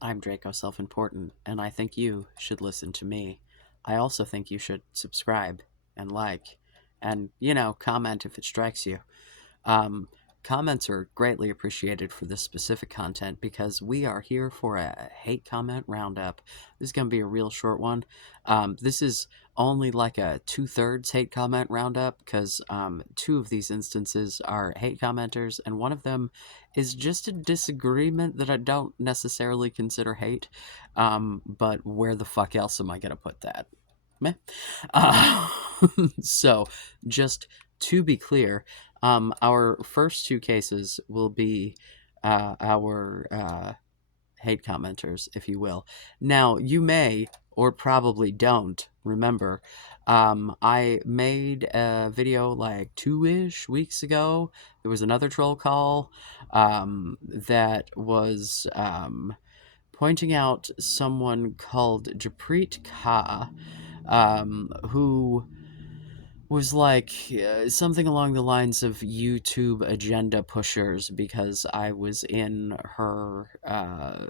I'm Draco Self-Important, and I think you should listen to me. I also think you should subscribe and like, and, comment if it strikes you. Um, Comments are greatly appreciated for this specific content because we are here for a hate comment roundup. This is going to be a real short one. This is only like a two-thirds hate comment roundup because two of these instances are hate commenters, and one of them is just a disagreement that I don't necessarily consider hate. But where the fuck else am I going to put that? Meh. Uh, so, just to be clear, our first two cases will be our hate commenters, if you will. Now, you may or probably don't remember, I made a video like 2-ish weeks ago. There was another troll call that was pointing out someone called Japreet Ka, who was like something along the lines of YouTube agenda pushers because I was in her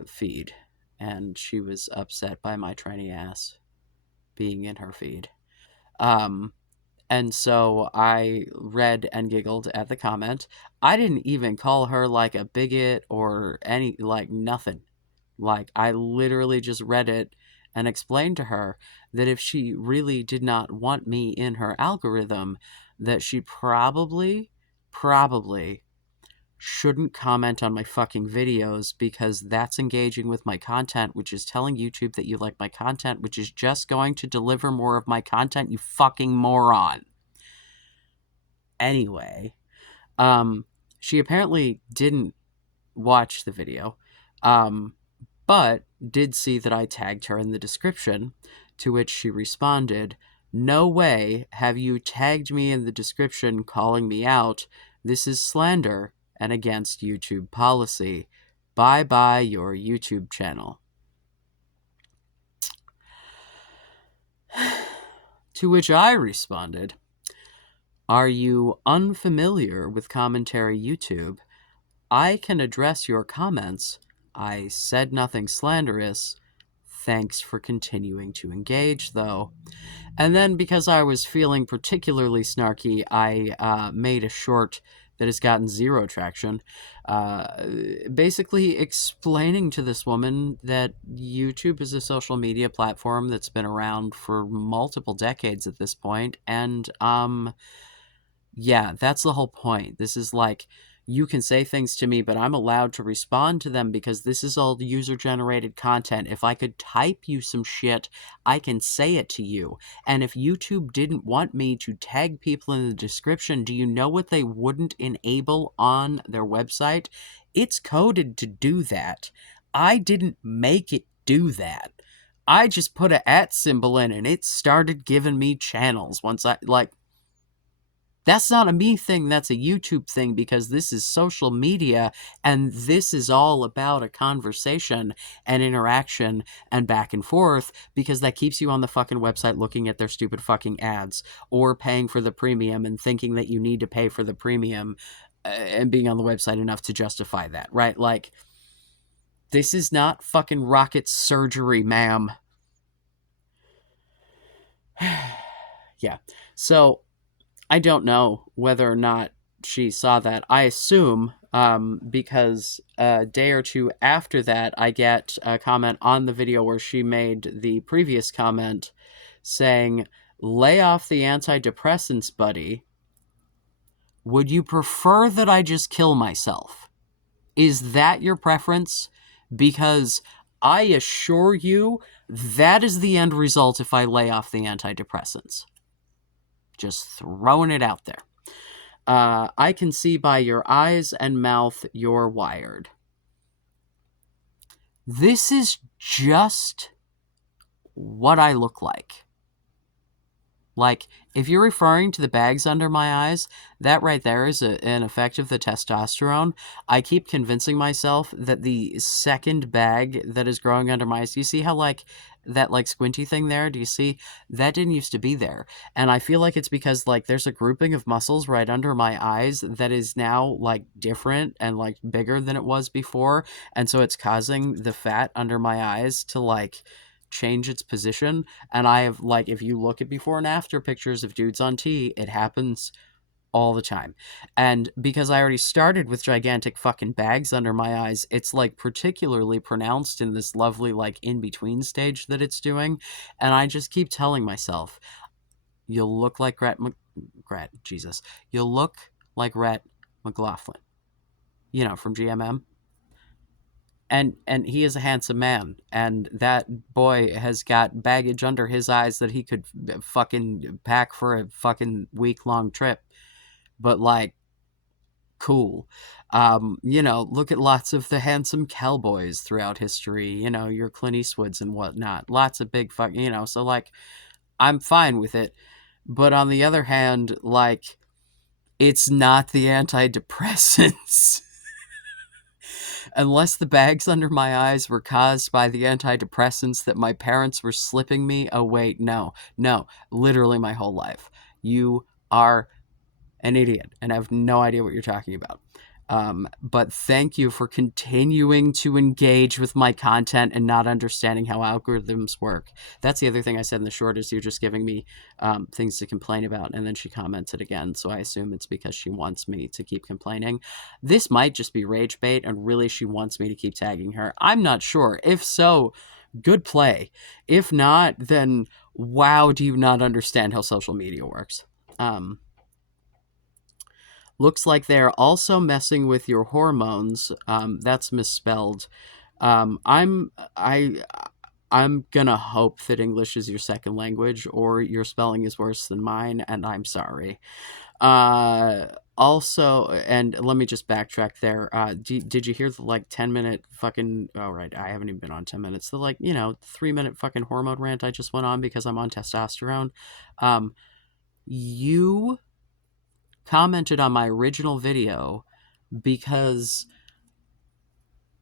feed and she was upset by my tranny ass being in her feed. Um, and so I read and giggled at the comment. I didn't even call her like a bigot or any, like, nothing. Like, I literally just read it and explained to her that if she really did not want me in her algorithm, that she probably shouldn't comment on my fucking videos because that's engaging with my content, which is telling YouTube that you like my content, which is just going to deliver more of my content, you fucking moron. Anyway, she apparently didn't watch the video. But did see that I tagged her in the description, to which she responded, "No way have you tagged me in the description calling me out. This is slander and against YouTube policy. Bye bye your YouTube channel." To which I responded, "Are you unfamiliar with commentary YouTube? I can address your comments. I said nothing slanderous. Thanks for continuing to engage, though." And then, because I was feeling particularly snarky, I made a short that has gotten zero traction, basically explaining to this woman that YouTube is a social media platform that's been around for multiple decades at this point, and yeah, that's the whole point. This is like, you can say things to me, but I'm allowed to respond to them because this is all user-generated content. If I could type you some shit, I can say it to you. And if YouTube didn't want me to tag people in the description, do you know what they wouldn't enable on their website? It's coded to do that. I didn't make it do that. I just put a @ symbol in and it started giving me channels once I, like, that's not a me thing, that's a YouTube thing, because this is social media, and this is all about a conversation and interaction and back and forth, because that keeps you on the fucking website looking at their stupid fucking ads, or paying for the premium and thinking that you need to pay for the premium and being on the website enough to justify that, right? Like, this is not fucking rocket surgery, ma'am. Yeah. So, I don't know whether or not she saw that. I assume, because a day or two after that, I get a comment on the video where she made the previous comment saying, "Lay off the antidepressants, buddy. Would you prefer that I just kill myself? Is that your preference? Because I assure you, that is the end result if I lay off the antidepressants." Just throwing it out there. "I can see by your eyes and mouth you're wired." This is just what I look like. Like, if you're referring to the bags under my eyes, that right there is an effect of the testosterone. I keep convincing myself that the second bag that is growing under my eyes, do you see how, like, that, like, squinty thing there? Do you see? That didn't used to be there. And I feel like it's because, like, there's a grouping of muscles right under my eyes that is now, like, different and, like, bigger than it was before. And so it's causing the fat under my eyes to, like, change its position. And I have, like, if you look at before and after pictures of dudes on T, it happens all the time. And because I already started with gigantic fucking bags under my eyes, it's, like, particularly pronounced in this lovely, like, in-between stage that it's doing. And I just keep telling myself, you'll look like Jesus. You'll look like Rhett McLaughlin, from GMM. And he is a handsome man, and that boy has got baggage under his eyes that he could fucking pack for a fucking week-long trip. But, like, cool. Look at lots of the handsome cowboys throughout history, your Clint Eastwoods and whatnot. Lots of big so, like, I'm fine with it. But on the other hand, like, it's not the antidepressants. Unless the bags under my eyes were caused by the antidepressants that my parents were slipping me. Oh, wait, no, literally my whole life. You are an idiot and have no idea what you're talking about. But thank you for continuing to engage with my content and not understanding how algorithms work. That's the other thing I said in the short is you're just giving me things to complain about. And then she commented again. So I assume it's because she wants me to keep complaining. This might just be rage bait and really she wants me to keep tagging her. I'm not sure. If so, good play. If not, then wow, do you not understand how social media works? Looks like they're also messing with your hormones. That's misspelled. I'm gonna hope that English is your second language, or your spelling is worse than mine, and I'm sorry. Also, and let me just backtrack there. Did you hear the, like, 10-minute fucking? Oh, right, I haven't even been on 10 minutes. The, like, 3-minute fucking hormone rant I just went on because I'm on testosterone. You commented on my original video because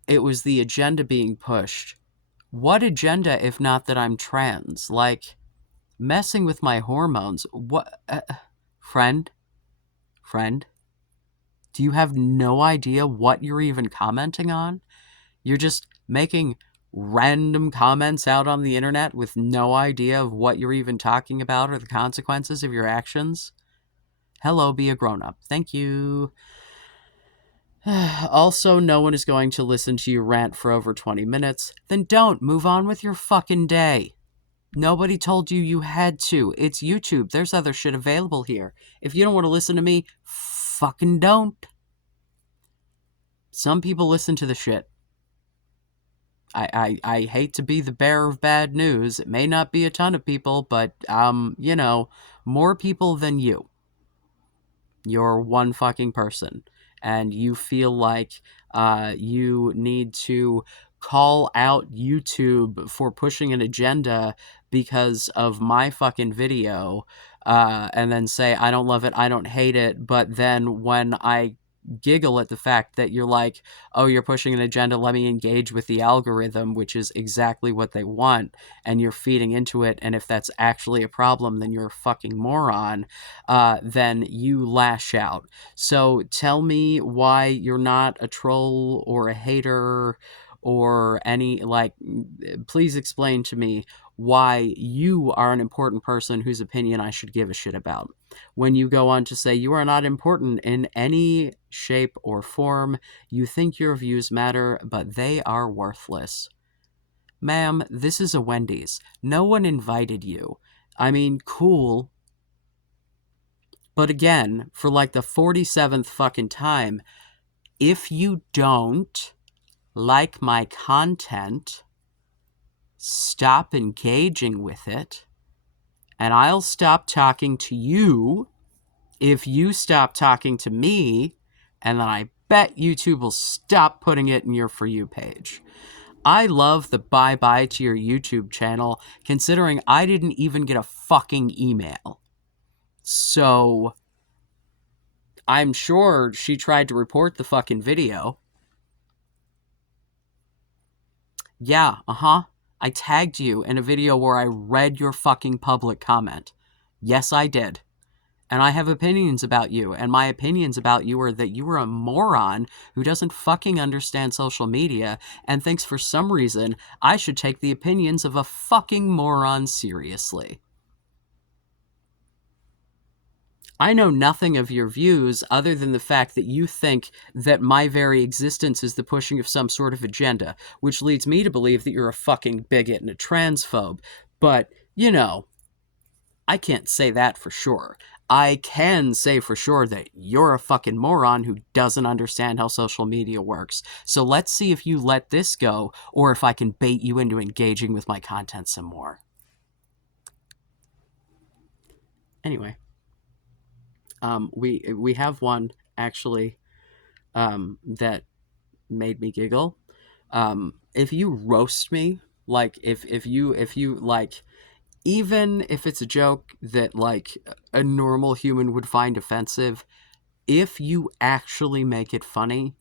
it was the agenda being pushed. What agenda if not that I'm trans? Like, messing with my hormones. What? Friend? Do you have no idea what you're even commenting on? You're just making random comments out on the internet with no idea of what you're even talking about or the consequences of your actions? Hello, be a grown-up. Thank you. Also, no one is going to listen to you rant for over 20 minutes. Then don't. Move on with your fucking day. Nobody told you you had to. It's YouTube. There's other shit available here. If you don't want to listen to me, fucking don't. Some people listen to the shit. I hate to be the bearer of bad news. It may not be a ton of people, but, more people than you. You're one fucking person. And you feel like you need to call out YouTube for pushing an agenda because of my fucking video, and then say, I don't love it, I don't hate it, but then when I giggle at the fact that you're like, oh, you're pushing an agenda, let me engage with the algorithm, which is exactly what they want, and you're feeding into it, and if that's actually a problem, then you're a fucking moron, then you lash out. So tell me why you're not a troll or a hater or any, like, please explain to me why you are an important person whose opinion I should give a shit about. When you go on to say you are not important in any shape or form, you think your views matter, but they are worthless. Ma'am, this is a Wendy's. No one invited you. I mean, cool. But again, for like the 47th fucking time, if you don't like my content, stop engaging with it, and I'll stop talking to you if you stop talking to me, and then I bet YouTube will stop putting it in your For You page. I love the bye-bye to your YouTube channel, considering I didn't even get a fucking email. So I'm sure she tried to report the fucking video. Yeah, I tagged you in a video where I read your fucking public comment. Yes, I did. And I have opinions about you, and my opinions about you are that you are a moron who doesn't fucking understand social media and thinks for some reason I should take the opinions of a fucking moron seriously. I know nothing of your views other than the fact that you think that my very existence is the pushing of some sort of agenda, which leads me to believe that you're a fucking bigot and a transphobe. But, you know, I can't say that for sure. I can say for sure that you're a fucking moron who doesn't understand how social media works. So let's see if you let this go, or if I can bait you into engaging with my content some more. Anyway, we have one actually that made me giggle. If you roast me, like if you like, even if it's a joke that like a normal human would find offensive, if you actually make it funny,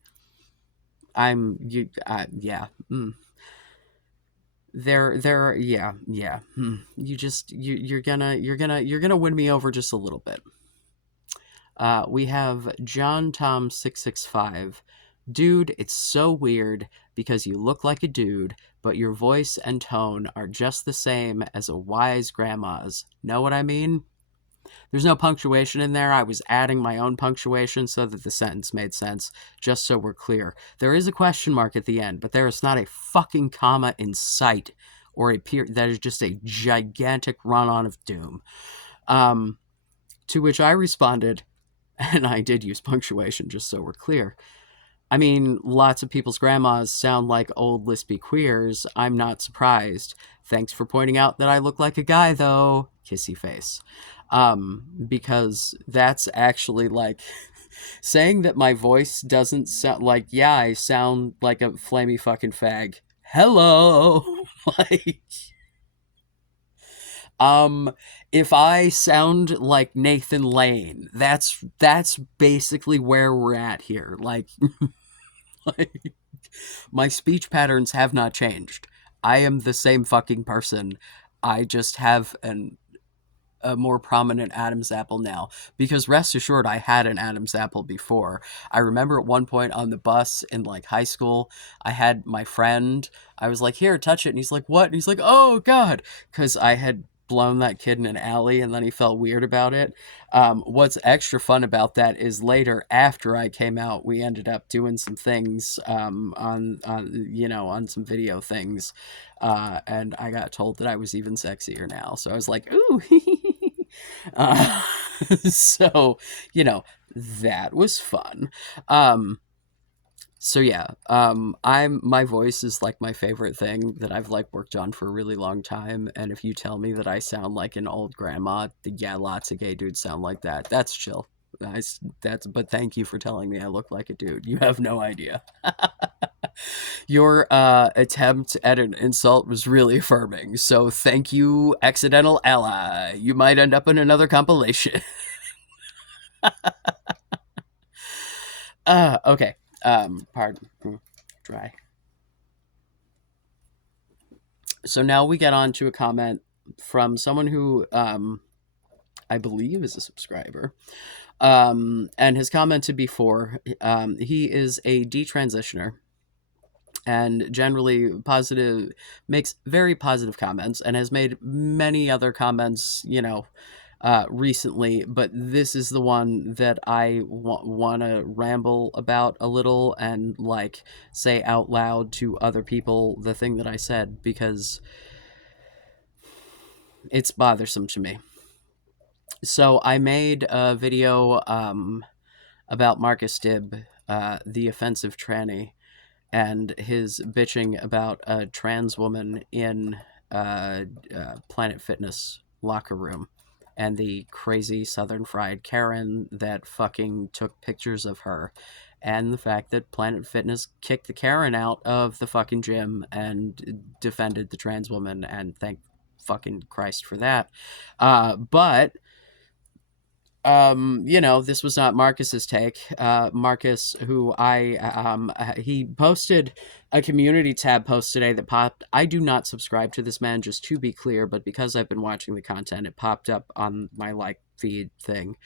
yeah. Yeah. You're gonna win me over just a little bit. We have John Tom 665. Dude, it's so weird because you look like a dude, but your voice and tone are just the same as a wise grandma's. Know what I mean? There's no punctuation in there. I was adding my own punctuation so that the sentence made sense, just so we're clear. There is a question mark at the end, but there is not a fucking comma in sight, or a period. That is just a gigantic run-on of doom. To which I responded, and I did use punctuation just so we're clear. I mean, lots of people's grandmas sound like old lispy queers. I'm not surprised. Thanks for pointing out that I look like a guy, though. Kissy face. Because that's actually like saying that my voice doesn't sound like, yeah, I sound like a flamey fucking fag. Hello. Like, um, if I sound like Nathan Lane, that's basically where we're at here. Like, like my speech patterns have not changed. I am the same fucking person. I just have a more prominent Adam's apple now, because rest assured I had an Adam's apple before. I remember at one point on the bus in like high school, I had my friend, I was like, here, touch it, and he's like, what? And he's like, oh god, because I had blown that kid in an alley and then he felt weird about it. What's extra fun about that is later, after I came out, we ended up doing some things on some video things, and I got told that I was even sexier now. So I was like, ooh. uh, so, that was fun. So yeah, my voice is like my favorite thing that I've like worked on for a really long time. And if you tell me that I sound like an old grandma, yeah, lots of gay dudes sound like that. That's chill. But thank you for telling me I look like a dude. You have no idea. Your attempt at an insult was really affirming. So thank you, accidental ally. You might end up in another compilation. Okay. Pardon. Dry. So now we get on to a comment from someone who I believe is a subscriber, and has commented before. He is a detransitioner and generally positive, makes very positive comments, and has made many other comments, recently, but this is the one that I want to ramble about a little and like say out loud to other people the thing that I said, because it's bothersome to me. So I made a video about Marcus Dibb, the offensive tranny, and his bitching about a trans woman in Planet Fitness locker room, and the crazy Southern Fried Karen that fucking took pictures of her, and the fact that Planet Fitness kicked the Karen out of the fucking gym and defended the trans woman, and thank fucking Christ for that. But This was not Marcus's take. Marcus, who he posted a community tab post today that popped. I do not subscribe to this man, just to be clear, but because I've been watching the content, it popped up on my like feed thing.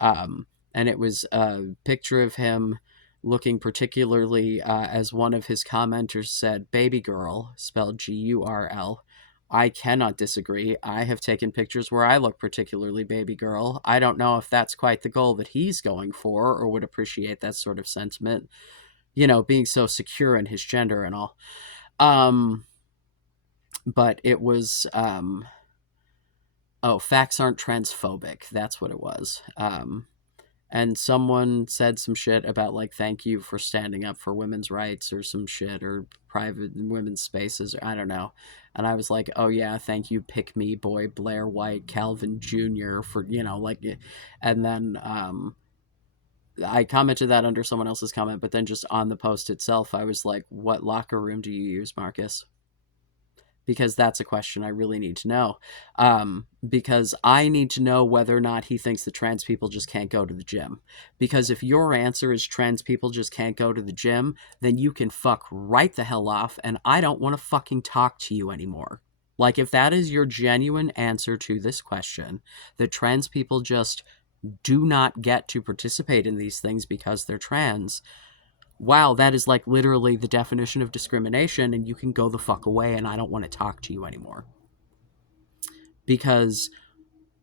And it was a picture of him looking particularly, as one of his commenters said, baby girl, spelled Gurl. I cannot disagree. I have taken pictures where I look particularly baby girl. I don't know if that's quite the goal that he's going for or would appreciate that sort of sentiment, being so secure in his gender and all. But it was, facts aren't transphobic. That's what it was. And someone said some shit about like thank you for standing up for women's rights or some shit, or private women's spaces, or I don't know. And I was like, oh yeah, thank you, pick me boy Blair White Calvin Jr. for like. And then I commented that under someone else's comment, but then just on the post itself I was like, what locker room do you use, Marcus? Because that's a question I really need to know. Because I need to know whether or not he thinks that trans people just can't go to the gym. Because if your answer is trans people just can't go to the gym, then you can fuck right the hell off, and I don't want to fucking talk to you anymore. Like, if that is your genuine answer to this question, that trans people just do not get to participate in these things because they're trans, wow, that is like literally the definition of discrimination, and you can go the fuck away, and I don't want to talk to you anymore. Because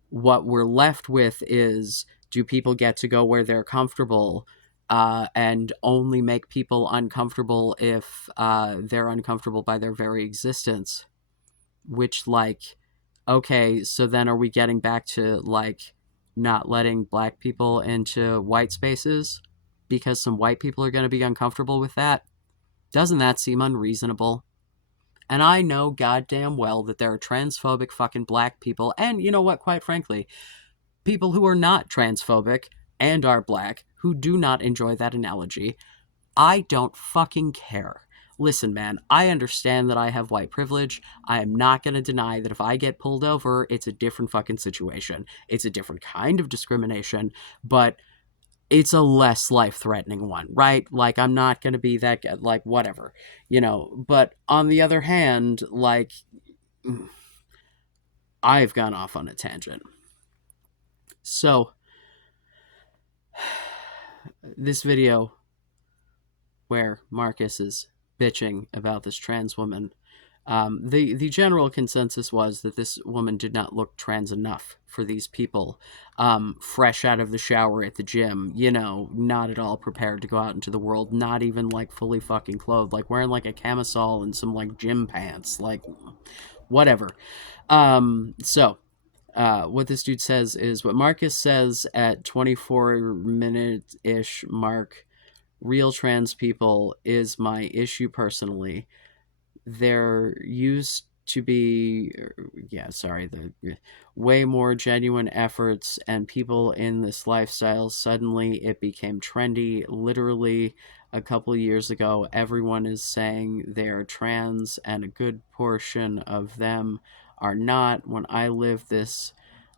what we're left with is, do people get to go where they're comfortable, and only make people uncomfortable if they're uncomfortable by their very existence? Which, like, okay, so then are we getting back to, like, not letting black people into white spaces because some white people are going to be uncomfortable with that? Doesn't that seem unreasonable? And I know goddamn well that there are transphobic fucking black people, and you know what, quite frankly, people who are not transphobic and are black who do not enjoy that analogy. I don't fucking care. Listen, man, I understand that I have white privilege. I am not going to deny that if I get pulled over, it's a different fucking situation. It's a different kind of discrimination, but it's a less life-threatening one, right? Like, I'm not going to be that, like, whatever, But on the other hand, like, I've gone off on a tangent. So, this video where Marcus is bitching about this trans woman, the general consensus was that this woman did not look trans enough for these people, fresh out of the shower at the gym, not at all prepared to go out into the world, not even like fully fucking clothed, like wearing like a camisole and some like gym pants, like whatever. So what this dude says is what Marcus says at 24-minute-ish mark. Real trans people is my issue personally. There used to be, the way more genuine efforts and people in this lifestyle. Suddenly it became trendy. Literally a couple of years ago, everyone is saying they're trans, and a good portion of them are not. When I lived this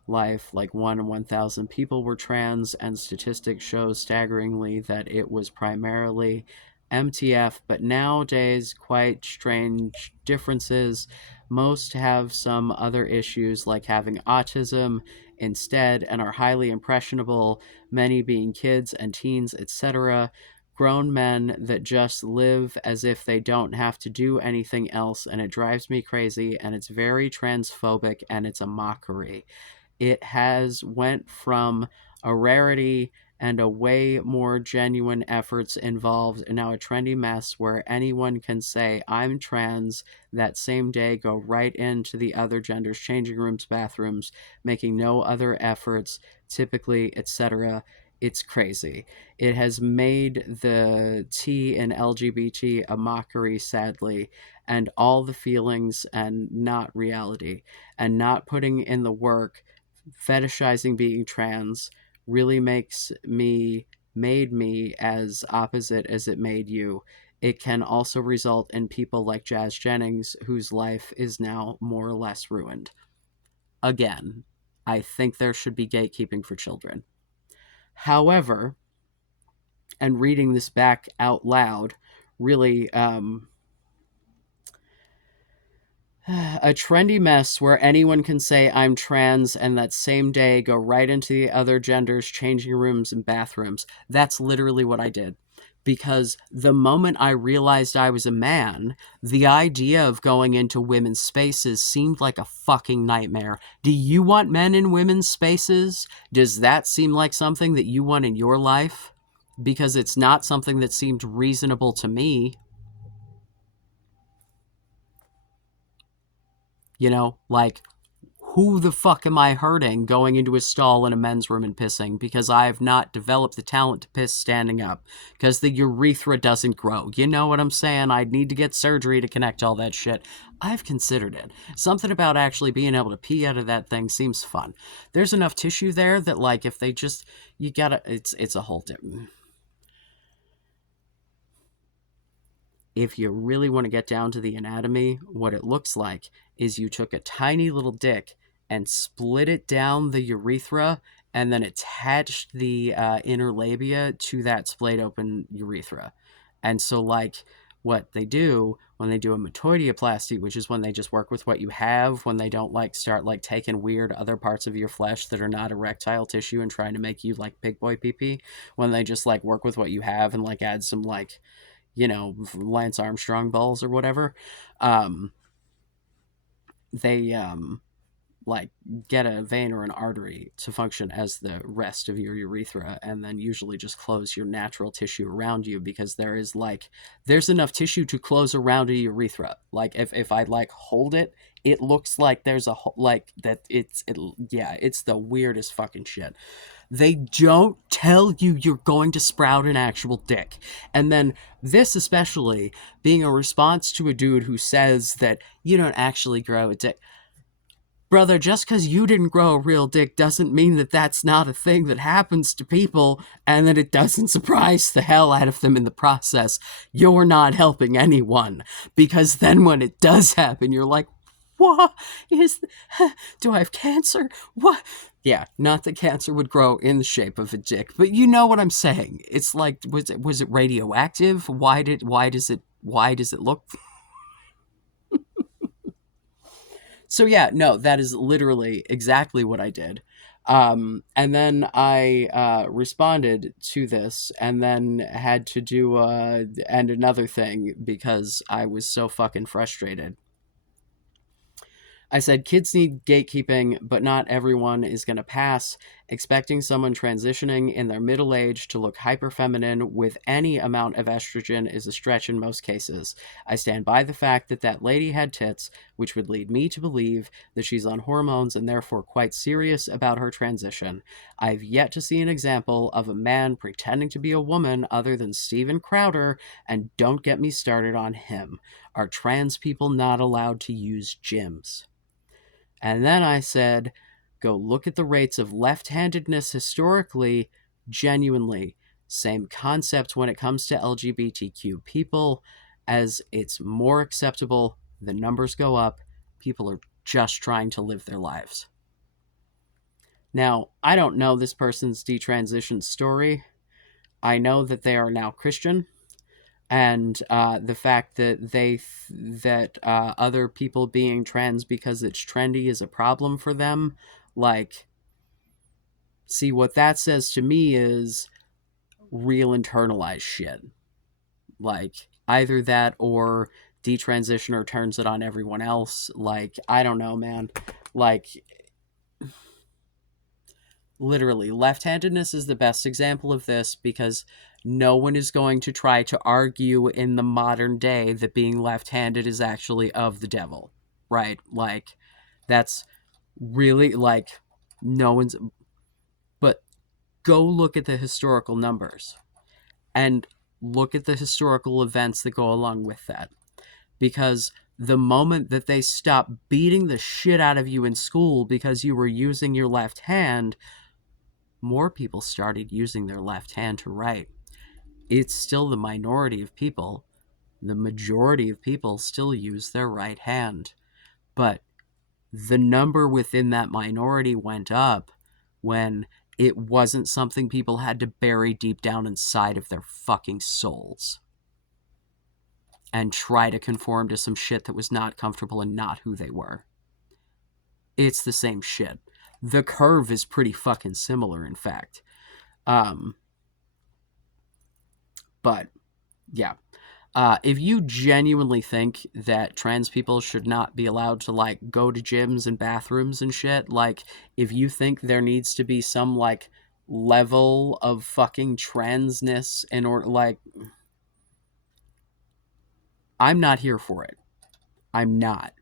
life, like 1 in 1,000 people were trans, and statistics show staggeringly that it was primarily MTF, but nowadays, quite strange differences. Most have some other issues like having autism instead and are highly impressionable, many being kids and teens, etc. Grown men that just live as if they don't have to do anything else, and it drives me crazy, and it's very transphobic, and it's a mockery. It has went from a rarity and a way more genuine efforts involved, and now a trendy mess where anyone can say I'm trans that same day, go right into the other gender's changing rooms, bathrooms, making no other efforts typically, etc. It's crazy. It has made the T in LGBT a mockery, sadly, and all the feelings and not reality, and not putting in the work. Fetishizing being trans really made me as opposite as it made you. It can also result in people like Jazz Jennings, whose life is now more or less ruined. Again, I think there should be gatekeeping for children. However, and reading this back out loud really a trendy mess where anyone can say I'm trans and that same day go right into the other gender's changing rooms and bathrooms. That's literally what I did. Because the moment I realized I was a man, the idea of going into women's spaces seemed like a fucking nightmare. Do you want men in women's spaces? Does that seem like something that you want in your life? Because it's not something that seemed reasonable to me. You know, like, who the fuck am I hurting going into a stall in a men's room and pissing because I have not developed the talent to piss standing up because the urethra doesn't grow? You know what I'm saying? I'd need to get surgery to connect all that shit. I've considered it. Something about actually being able to pee out of that thing seems fun. There's enough tissue there that, like, if they just, you gotta, it's a whole different. If you really want to get down to the anatomy, what it looks like is you took a tiny little dick and split it down the urethra and then attached the inner labia to that splayed open urethra. And so, like, what they do when they do a metoidioplasty, which is when they just work with what you have, when they don't like start like taking weird other parts of your flesh that are not erectile tissue and trying to make you like big boy pee pee, when they just like work with what you have and like add some like, you know, Lance Armstrong balls or whatever, um, they like get a vein or an artery to function as the rest of your urethra and then usually just close your natural tissue around you because there's enough tissue to close around a urethra. Like if I like hold it, it looks like there's a like that yeah, it's the weirdest fucking shit. They don't tell you you're going to sprout an actual dick. And then this especially being a response to a dude who says that you don't actually grow a dick. Brother, just because you didn't grow a real dick doesn't mean that that's not a thing that happens to people and that it doesn't surprise the hell out of them in the process. You're not helping anyone. Because then when it does happen, you're like, what is, do I have cancer? What? Yeah, not that cancer would grow in the shape of a dick, but you know what I'm saying. It's like, was it radioactive? Why does it look? So yeah, no, that is literally exactly what I did. And then I responded to this, and then had to do and another thing because I was so fucking frustrated. I said kids need gatekeeping, but not everyone is going to pass. Expecting someone transitioning in their middle age to look hyper feminine with any amount of estrogen is a stretch in most cases. I stand by the fact that that lady had tits, which would lead me to believe that she's on hormones and therefore quite serious about her transition. I've yet to see an example of a man pretending to be a woman other than Steven Crowder, and don't get me started on him. Are trans people not allowed to use gyms? And then I said, go look at the rates of left handedness historically, genuinely. Same concept when it comes to LGBTQ people. As it's more acceptable, the numbers go up. People are just trying to live their lives. Now, I don't know this person's detransition story. I know that they are now Christian, and the fact that that other people being trans because it's trendy is a problem for them. Like, see, what that says to me is real internalized shit. Like, either that or detransitioner turns it on everyone else. Like, I don't know, man. Like, literally, left-handedness is the best example of this because no one is going to try to argue in the modern day that being left-handed is actually of the devil, right? Like, that's really, like, no one's, but go look at the historical numbers and look at the historical events that go along with that, because the moment that they stop beating the shit out of you in school because you were using your left hand, more people started using their left hand to write. It's still the minority of people. The majority of people still use their right hand. But the number within that minority went up when It wasn't something people had to bury deep down inside of their fucking souls and try to conform to some shit that was not comfortable and not who they were. It's the same shit. The curve is pretty fucking similar, in fact. But, yeah. If you genuinely think that trans people should not be allowed to, like, go to gyms and bathrooms and shit, like, if you think there needs to be some, like, level of fucking transness in order, like, I'm not here for it. I'm not.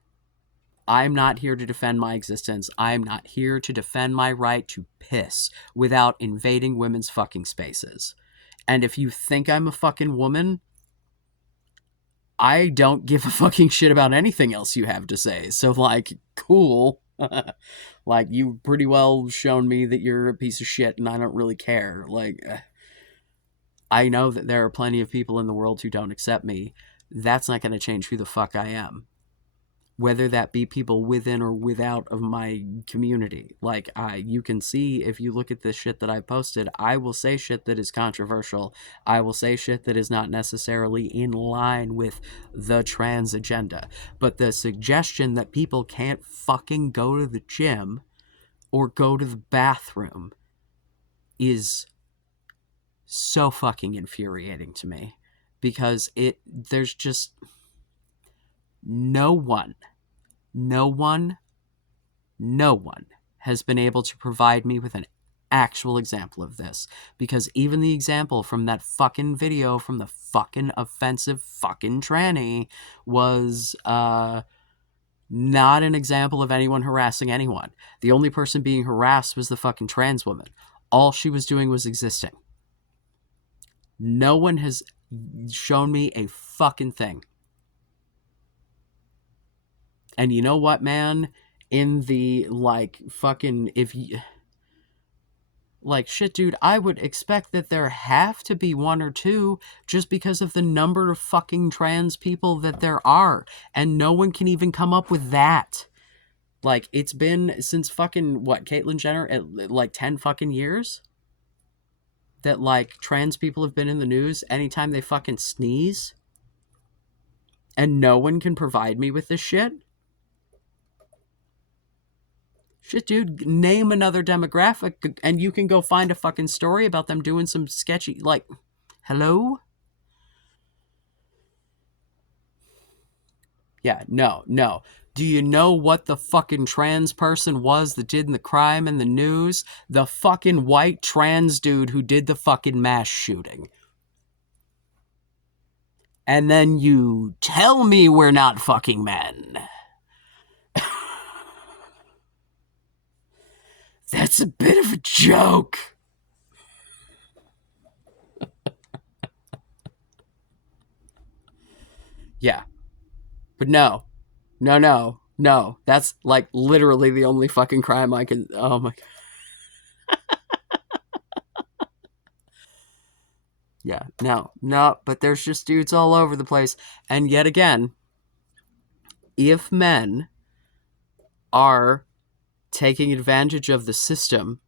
I'm not here to defend my existence. I'm not here to defend my right to piss without invading women's fucking spaces. And if you think I'm a fucking woman, I don't give a fucking shit about anything else you have to say. So, like, cool. Like, you've pretty well shown me that you're a piece of shit and I don't really care. Like, I know that there are plenty of people in the world who don't accept me. That's not going to change who the fuck I am. Whether that be people within or without of my community. Like, you can see if you look at the shit that I posted, I will say shit that is controversial. I will say shit that is not necessarily in line with the trans agenda. But the suggestion that people can't fucking go to the gym or go to the bathroom is so fucking infuriating to me. Because there's just no one has been able to provide me with an actual example of this. Because even the example from that fucking video from the fucking offensive fucking tranny was not an example of anyone harassing anyone. The only person being harassed was the fucking trans woman. All she was doing was existing. No one has shown me a fucking thing. And you know what, man? In the, like, fucking, if you, like, shit, dude, I would expect that there have to be one or two just because of the number of fucking trans people that there are. And no one can even come up with that. Like, it's been since fucking, what, Caitlyn Jenner, at, like, 10 fucking years? That, like, trans people have been in the news anytime they fucking sneeze? And no one can provide me with this shit? Shit, dude, name another demographic and you can go find a fucking story about them doing some sketchy, like, hello? Yeah, no. Do you know what the fucking trans person was that did the crime in the news? The fucking white trans dude who did the fucking mass shooting. And then you tell me we're not fucking men. That's a bit of a joke. Yeah. But no. That's, like, literally the only fucking crime I can... Oh, my God. Yeah, no, but there's just dudes all over the place. And yet again, if men are taking advantage of the system,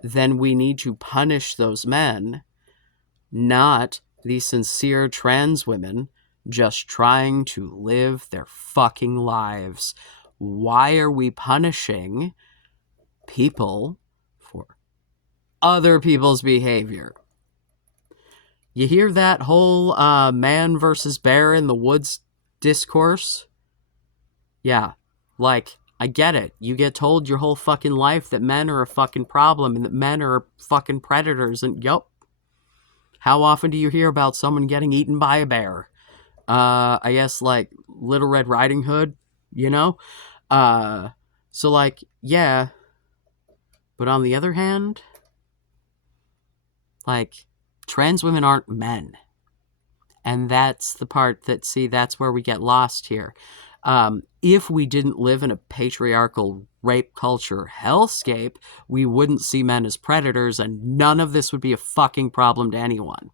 then we need to punish those men, not the sincere trans women just trying to live their fucking lives. Why are we punishing people for other people's behavior? You hear that whole man versus bear in the woods discourse? Yeah, like, I get it. You get told your whole fucking life that men are a fucking problem and that men are fucking predators, and yup. How often do you hear about someone getting eaten by a bear? I guess, like, Little Red Riding Hood, you know? So, like, yeah. But on the other hand, like, trans women aren't men. And that's the part that, see, that's where we get lost here. If we didn't live in a patriarchal rape culture hellscape, we wouldn't see men as predators and none of this would be a fucking problem to anyone.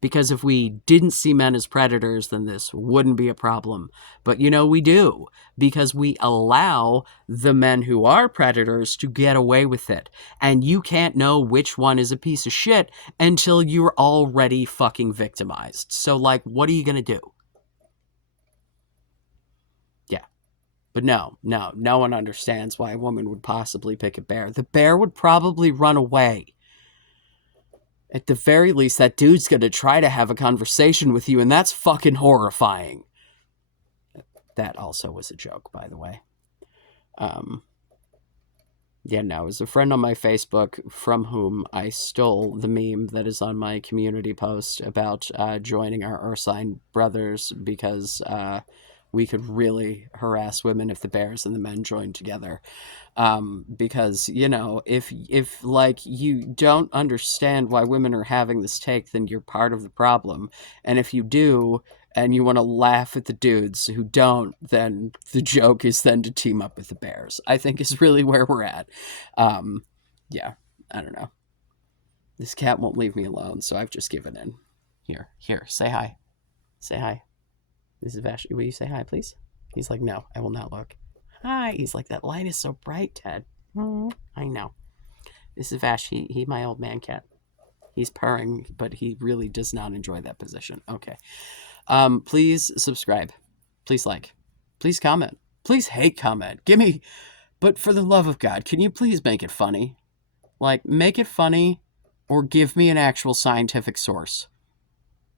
Because if we didn't see men as predators, then this wouldn't be a problem. But we do, because we allow the men who are predators to get away with it. And you can't know which one is a piece of shit until you're already fucking victimized. So, like, what are you gonna do? Yeah. But no one understands why a woman would possibly pick a bear. The bear would probably run away. At the very least, that dude's gonna try to have a conversation with you, and that's fucking horrifying. That also was a joke, by the way. Yeah, no, it was a friend on my Facebook from whom I stole the meme that is on my community post about joining our Ursine brothers, because we could really harass women if the bears and the men joined together. Because if like you don't understand why women are having this take, then you're part of the problem. And if you do, and you want to laugh at the dudes who don't, then the joke is then to team up with the bears, I think, is really where we're at. Yeah, I don't know. This cat won't leave me alone, so I've just given in. Here, say hi. Say hi. This is Vash. Will you say hi, please? He's like, no, I will not look. Hi. He's like, that light is so bright, Ted. I know. This is Vash. He my old man cat. He's purring, but he really does not enjoy that position. Okay. Please subscribe. Please like. Please comment. Please hate comment. But for the love of God, can you please make it funny? Like, make it funny, or give me an actual scientific source.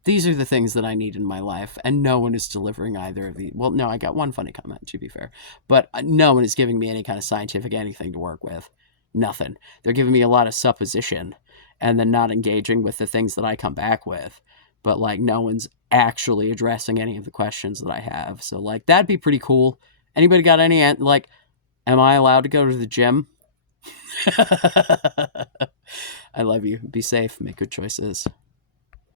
These are the things that I need in my life, and no one is delivering either of these. Well, no, I got one funny comment, to be fair. But no one is giving me any kind of scientific anything to work with. Nothing. They're giving me a lot of supposition, and then not engaging with the things that I come back with. But, like, no one's actually addressing any of the questions that I have. So, like, that'd be pretty cool. Anybody got any, like, am I allowed to go to the gym? I love you. Be safe. Make good choices.